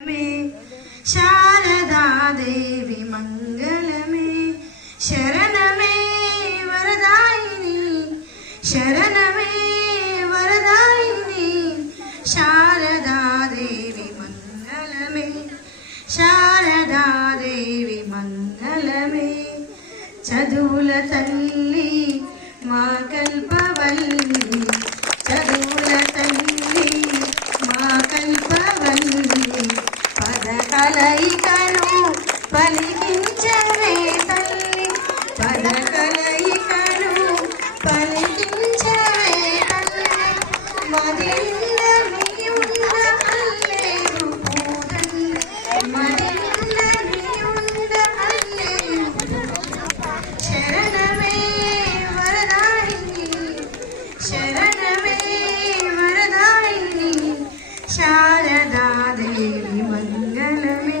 में शारदा देवी मंगल में शरण में वरदायिनी शरण में वरदायिनी शारदा देवी मंगल में शारदा देवी मंगल में चदुल तल्ली मा कल्पवल्ली चदुल तल्ली मा कल्पवल्ली पद कलయికను పలికించవే తల్లి పద కలయికను పలికించవే తల్లి మదిన్న నీయున్న అల్లేరు పూదండి మదిన్న నీయున్న అల్లేరు శరణమే వరదాయిని శరణమే వరదాయిని శారదా దేవి మంగళమే